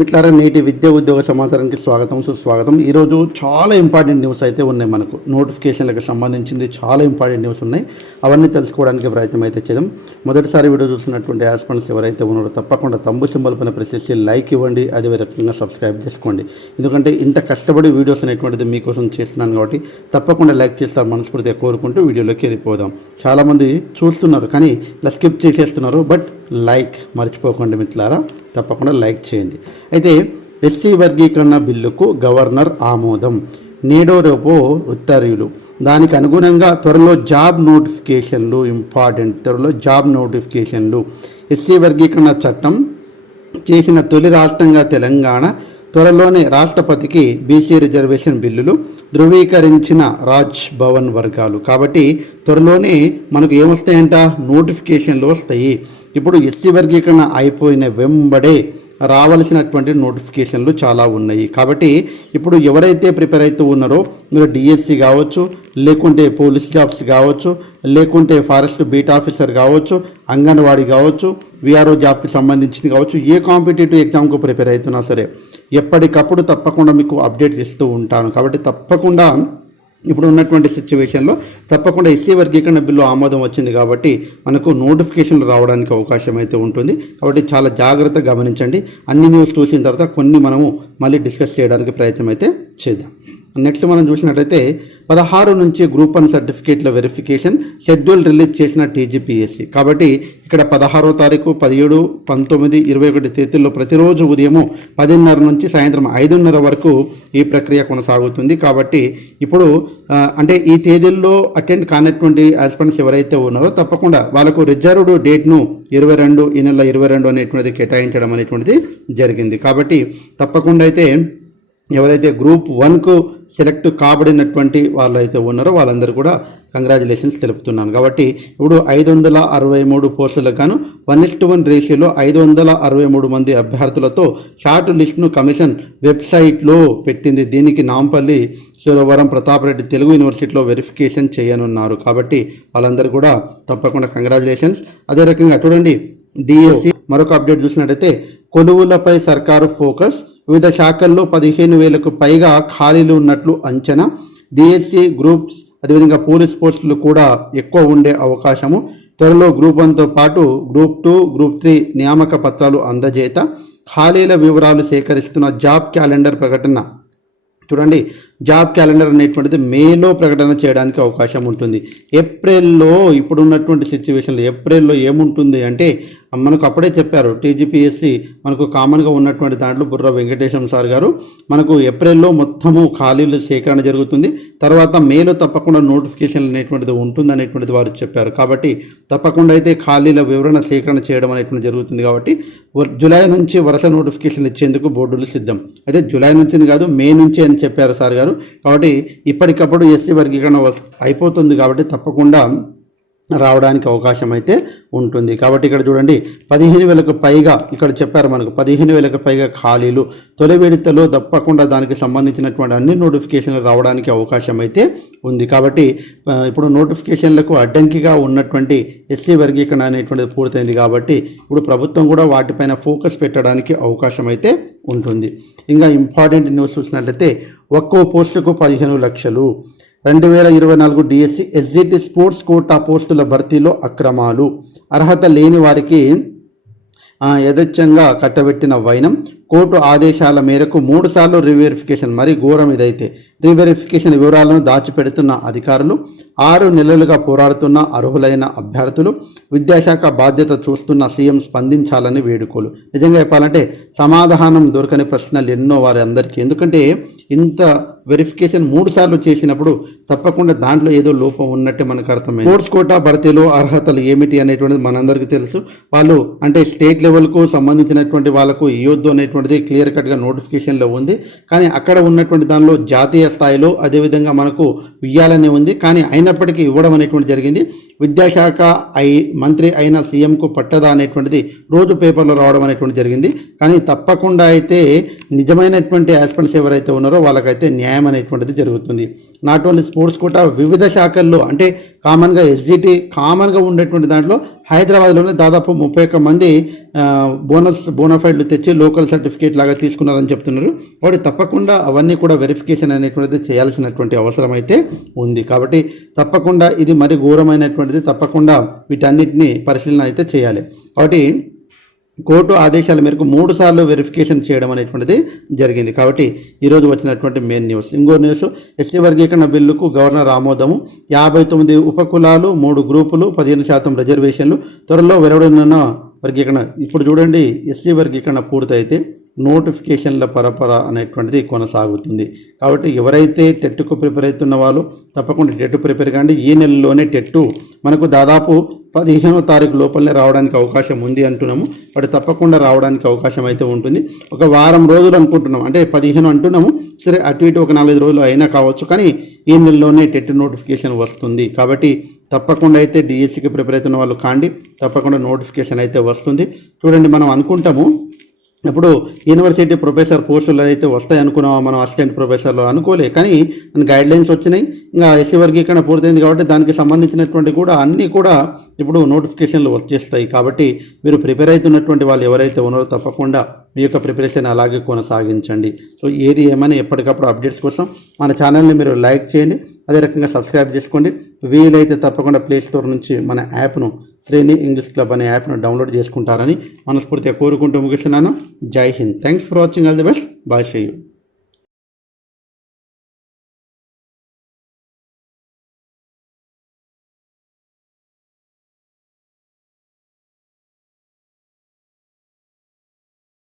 మిట్లారా నేటి విద్యా ఉద్యోగ సమాచారానికి స్వాగతం సుస్వాగతం. ఈరోజు చాలా ఇంపార్టెంట్ న్యూస్ అయితే ఉన్నాయి మనకు. నోటిఫికేషన్లకు సంబంధించింది చాలా ఇంపార్టెంట్ న్యూస్ ఉన్నాయి. అవన్నీ తెలుసుకోవడానికి ప్రయత్నం అయితే చేద్దాం. మొదటిసారి వీడియో చూస్తున్నటువంటి ఆస్పెంట్స్ ఎవరైతే ఉన్నారో తప్పకుండా తమ్ము సింబల్ పైన ప్రెస్ చేసి లైక్ ఇవ్వండి అదే రకంగా సబ్స్క్రైబ్ చేసుకోండి. ఎందుకంటే ఇంత కష్టపడి వీడియోస్ అనేటువంటిది మీకోసం చేస్తున్నాను కాబట్టి తప్పకుండా లైక్ చేస్తారు మనస్ఫూర్తిగా కోరుకుంటూ వీడియోలోకి వెళ్ళిపోదాం. చాలామంది చూస్తున్నారు కానీ ఇలా స్కిప్ చేసేస్తున్నారు. బట్ లైక్ మర్చిపోకండి మిత్రులారా తప్పకుండా లైక్ చేయండి. అయితే ఎస్సీ వర్గీకరణ బిల్లుకు గవర్నర్ ఆమోదం. నేడో రేపో ఉత్తర్వులు. దానికి అనుగుణంగా త్వరలో జాబ్ నోటిఫికేషన్లు ఇంపార్టెంట్ త్వరలో జాబ్ నోటిఫికేషన్లు. ఎస్సీ వర్గీకరణ చట్టం చేసిన తొలి రాష్ట్రంగా తెలంగాణ త్వరలోనే రాష్ట్రపతికి బీసీ రిజర్వేషన్ బిల్లులు ధృవీకరించిన రాజ్ భవన్ వర్గాలు. కాబట్టి త్వరలోనే మనకు ఏమొస్తాయంట? నోటిఫికేషన్లు వస్తాయి. ఇప్పుడు ఎస్సీ వర్గీకరణ అయిపోయిన వెంబడే రావలసినటువంటి నోటిఫికేషన్లు చాలా ఉన్నాయి. కాబట్టి ఇప్పుడు ఎవరైతే ప్రిపేర్ అవుతూ ఉన్నారో మీరు డిఎస్సి కావచ్చు లేకుంటే పోలీస్ జాబ్స్ కావచ్చు లేకుంటే ఫారెస్ట్ బీట్ ఆఫీసర్ కావచ్చు అంగన్వాడీ కావచ్చు విఆర్ఓ జాబ్కి సంబంధించింది కావచ్చు ఏ కాంపిటేటివ్ ఎగ్జామ్కు ప్రిపేర్ అవుతున్నా సరే ఎప్పటికప్పుడు తప్పకుండా మీకు అప్డేట్ ఇస్తూ ఉంటాను. కాబట్టి తప్పకుండా ఇప్పుడు ఉన్నటువంటి సిచ్యువేషన్లో తప్పకుండా ఎస్సీ వర్గీకరణ బిల్లు ఆమోదం వచ్చింది కాబట్టి మనకు నోటిఫికేషన్లు రావడానికి అవకాశం అయితే ఉంటుంది. కాబట్టి చాలా జాగ్రత్తగా గమనించండి. అన్ని న్యూస్ చూసిన తర్వాత కొన్ని మనము మళ్ళీ డిస్కస్ చేయడానికి ప్రయత్నం అయితే చేద్దాం. నెక్స్ట్ మనం చూసినట్లయితే పదహారు నుంచి గ్రూప్ వన్ సర్టిఫికేట్ల వెరిఫికేషన్ షెడ్యూల్ రిలీజ్ చేసిన టీజీపీఎస్సీ కాబట్టి ఇక్కడ పదహారో తారీఖు పదిహేడు పంతొమ్మిది ఇరవై ఒకటి తేదీల్లో ప్రతిరోజు ఉదయము పదిన్నర నుంచి సాయంత్రం ఐదున్నర వరకు ఈ ప్రక్రియ కొనసాగుతుంది. కాబట్టి ఇప్పుడు అంటే ఈ తేదీల్లో అటెండ్ కానటువంటి ఆస్పిరెంట్స్ ఎవరైతే ఉన్నారో తప్పకుండా వాళ్ళకు రిజర్వ్డ్ డేట్ను ఇరవై రెండు ఈ నెల ఇరవై రెండు అనేటువంటిది కేటాయించడం అనేటువంటిది జరిగింది. కాబట్టి తప్పకుండా అయితే ఎవరైతే గ్రూప్ వన్కు సెలెక్ట్ కాబడినటువంటి వాళ్ళు అయితే ఉన్నారో వాళ్ళందరూ కూడా కంగ్రాచులేషన్స్ తెలుపుతున్నాను. కాబట్టి ఇప్పుడు ఐదు వందల అరవై మూడు పోస్టులకు గాను వన్ ఇస్ట్ వన్ రేషియోలో ఐదు వందల అరవై మూడు మంది అభ్యర్థులతో షార్ట్ లిస్ట్ను కమిషన్ వెబ్సైట్లో పెట్టింది. దీనికి నాంపల్లి శివవరం ప్రతాప్ రెడ్డి తెలుగు యూనివర్సిటీలో వెరిఫికేషన్ చేయనున్నారు. కాబట్టి వాళ్ళందరూ కూడా తప్పకుండా కంగ్రాచులేషన్స్. అదే రకంగా చూడండి డిఎస్సి మరొక అప్డేట్ చూసినట్టయితే కొలువులపై సర్కారు ఫోకస్ వివిధ శాఖల్లో పదిహేను వేలకు పైగా ఖాళీలు ఉన్నట్లు అంచనా. డిఎస్సి గ్రూప్స్ అదేవిధంగా పోలీస్ పోస్టులు కూడా ఎక్కువ ఉండే అవకాశము. త్వరలో గ్రూప్ వన్తో పాటు గ్రూప్ టూ గ్రూప్ త్రీ నియామక పత్రాలు అందజేత. ఖాళీల వివరాలు సేకరిస్తున్న జాబ్ క్యాలెండర్ ప్రకటన. చూడండి జాబ్ క్యాలెండర్ అనేటువంటిది మేలో ప్రకటన చేయడానికి అవకాశం ఉంటుంది. ఏప్రిల్లో ఇప్పుడున్నటువంటి సిచ్యువేషన్లో ఏప్రిల్లో ఏముంటుంది అంటే మనకు అప్పుడే చెప్పారు టీజీపీఎస్సి మనకు కామన్గా ఉన్నటువంటి దాంట్లో బుర్ర వెంకటేశం సార్ గారు మనకు ఏప్రిల్లో మొత్తము ఖాళీలు సేకరణ జరుగుతుంది. తర్వాత మేలో తప్పకుండా నోటిఫికేషన్ అనేటువంటిది ఉంటుంది అనేటువంటిది వారు చెప్పారు. కాబట్టి తప్పకుండా అయితే ఖాళీల వివరణ సేకరణ చేయడం అనేటువంటి జరుగుతుంది కాబట్టి వ- జూలై నుంచి వరుస నోటిఫికేషన్ ఇచ్చేందుకు బోర్డులు సిద్ధం. అయితే జూలై నుంచి కాదు మే నుంచి అని చెప్పారు సార్ గారు. కాబట్టి ఇప్పటికప్పుడు ఎస్సీ వర్గీకరణ అయిపోతుంది కాబట్టి తప్పకుండా రావడానికి అవకాశం అయితే ఉంటుంది. కాబట్టి ఇక్కడ చూడండి పదిహేను వేలకు పైగా ఇక్కడ చెప్పారు మనకు పదిహేను వేలకు పైగా ఖాళీలు తొలి విడతలో తప్పకుండా దానికి సంబంధించినటువంటి అన్ని నోటిఫికేషన్లు రావడానికి అవకాశం అయితే ఉంది. కాబట్టి ఇప్పుడు నోటిఫికేషన్లకు అడ్డంకిగా ఉన్నటువంటి ఎస్సీ వర్గీకరణ అనేటువంటిది పూర్తయింది కాబట్టి ఇప్పుడు ప్రభుత్వం కూడా వాటిపైన ఫోకస్ పెట్టడానికి అవకాశం అయితే ఉంటుంది. ఇంకా ఇంపార్టెంట్ న్యూస్ చూసినట్లయితే ఒక్కో పోస్టుకు పదిహేను లక్షలు. రెండు వేల ఇరవై నాలుగు డిఎస్సి ఎస్జిటి స్పోర్ట్స్ కోటా పోస్టుల భర్తీలో అక్రమాలు. అర్హత లేని వారికి ఆ, యథేచ్ఛంగా కట్టబెట్టిన వైనం. కోర్టు ఆదేశాల మేరకు మూడుసార్లు రీవెరిఫికేషన్ మరి ఘోరం ఇదైతే. రీవెరిఫికేషన్ వివరాలను దాచిపెడుతున్న అధికారులు ఆరు నెలలుగా పోరాడుతున్న అర్హులైన అభ్యర్థులు విద్యాశాఖ బాధ్యత చూస్తున్న సీఎం స్పందించాలని వేడుకోలు. నిజంగా చెప్పాలంటే సమాధానం దొరకని ప్రశ్నలు ఎన్నో వారి అందరికీ ఎందుకంటే ఇంత వెరిఫికేషన్ మూడు సార్లు చేసినప్పుడు తప్పకుండా దాంట్లో ఏదో లోపం ఉన్నట్టే మనకు అర్థమైంది. స్పోర్ట్స్ కోటా భర్తీలో అర్హతలు ఏమిటి అనేటువంటిది మనందరికీ తెలుసు. వాళ్ళు అంటే స్టేట్ లెవెల్కు సంబంధించినటువంటి వాళ్ళకు ఇవ్వద్దు అనేటువంటిది క్లియర్ కట్గా నోటిఫికేషన్లో ఉంది. కానీ అక్కడ ఉన్నటువంటి దానిలో జాతీయ స్థాయిలో అదేవిధంగా మనకు ఇవ్వాలని ఉంది. కానీ అయినప్పటికీ ఇవ్వడం అనేటువంటి జరిగింది. విద్యాశాఖ అయి మంత్రి అయిన సీఎంకు పట్టదా అనేటువంటిది రోజు పేపర్లో రావడం అనేటువంటి జరిగింది. కానీ తప్పకుండా అయితే నిజమైనటువంటి ఆస్పెంట్స్ ఎవరైతే ఉన్నారో వాళ్ళకైతే న్యాయం అనేటువంటిది జరుగుతుంది. నాట్ ఓన్లీ స్పోర్ట్స్ కోటా వివిధ శాఖల్లో అంటే కామన్గా ఎస్జిటి కామన్గా ఉండేటువంటి దాంట్లో హైదరాబాద్లోనే దాదాపు ముప్పై ఒక్క మంది బోనస్ బోనఫైడ్లు తెచ్చి లోకల్ సర్టిఫికేట్ లాగా తీసుకున్నారని చెప్తున్నారు. వాటి తప్పకుండా అవన్నీ కూడా వెరిఫికేషన్ అనేటువంటిది చేయాల్సినటువంటి అవసరం అయితే ఉంది. కాబట్టి తప్పకుండా ఇది మరి ఘోరమైనటువంటిది తప్పకుండా వీటన్నిటిని పరిశీలన అయితే చేయాలి. కాబట్టి కోర్టు ఆదేశాల మేరకు మూడు సార్లు వెరిఫికేషన్ చేయడం అనేటువంటిది జరిగింది. కాబట్టి ఈరోజు వచ్చినటువంటి మెయిన్ న్యూస్ ఇంకో న్యూస్ ఎస్సీ వర్గీకరణ బిల్లుకు గవర్నర్ ఆమోదము. యాభై తొమ్మిది ఉపకులాలు మూడు గ్రూపులు పదిహేను శాతం రిజర్వేషన్లు త్వరలో వెలువడనున్న వర్గీకరణ. ఇప్పుడు చూడండి ఎస్సీ వర్గీకరణ పూర్తయితే నోటిఫికేషన్ల పరపర అనేటువంటిది కొనసాగుతుంది. కాబట్టి ఎవరైతే టెట్కు ప్రిపేర్ అవుతున్న వాళ్ళు తప్పకుండా టెట్ ప్రిపేర్ కాండి. ఈ నెలలోనే టెట్టు మనకు దాదాపు పదిహేనో తారీఖు లోపలనే రావడానికి అవకాశం ఉంది అంటున్నాము. బట్ తప్పకుండా రావడానికి అవకాశం అయితే ఉంటుంది. ఒక వారం రోజులు అనుకుంటున్నాం అంటే పదిహేను అంటున్నాము. సరే అటు ఇటు ఒక నాలుగు రోజులు అయినా కావచ్చు. కానీ ఈ నెలలోనే టెట్ నోటిఫికేషన్ వస్తుంది. కాబట్టి తప్పకుండా అయితే డిఎస్సికి ప్రిపేర్ అవుతున్న వాళ్ళు కాండి. తప్పకుండా నోటిఫికేషన్ అయితే వస్తుంది. చూడండి మనం అనుకుంటాము ఇప్పుడు యూనివర్సిటీ ప్రొఫెసర్ పోస్టులు అయితే వస్తాయి అనుకున్నాం మనం అసిస్టెంట్ ప్రొఫెసర్లు అనుకోలే. కానీ గైడ్ లైన్స్ వచ్చినాయి. ఇంకా ఎస్సీ వర్గీకరణ పూర్తయింది కాబట్టి దానికి సంబంధించినటువంటి కూడా అన్నీ కూడా ఇప్పుడు నోటిఫికేషన్లు వచ్చేస్తాయి. కాబట్టి మీరు ప్రిపేర్ అవుతున్నటువంటి వాళ్ళు ఎవరైతే ఉన్నారో తప్పకుండా మీ యొక్క ప్రిపరేషన్ అలాగే కొనసాగించండి. సో ఏది ఏమైనా ఎప్పటికప్పుడు అప్డేట్స్ కోసం మన ఛానల్ని మీరు లైక్ చేయండి. అదే రకంగా సబ్స్క్రైబ్ చేసుకోండి. వీలైతే తప్పకుండా ప్లే స్టోర్ నుంచి మన యాప్ను శ్రేణి ఇంగ్లీష్ క్లబ్ అనే యాప్ను డౌన్లోడ్ చేసుకుంటారని మనస్ఫూర్తిగా కోరుకుంటూ ముగిస్తున్నాను. జై Hind. Thanks for watching all the best bye చేయు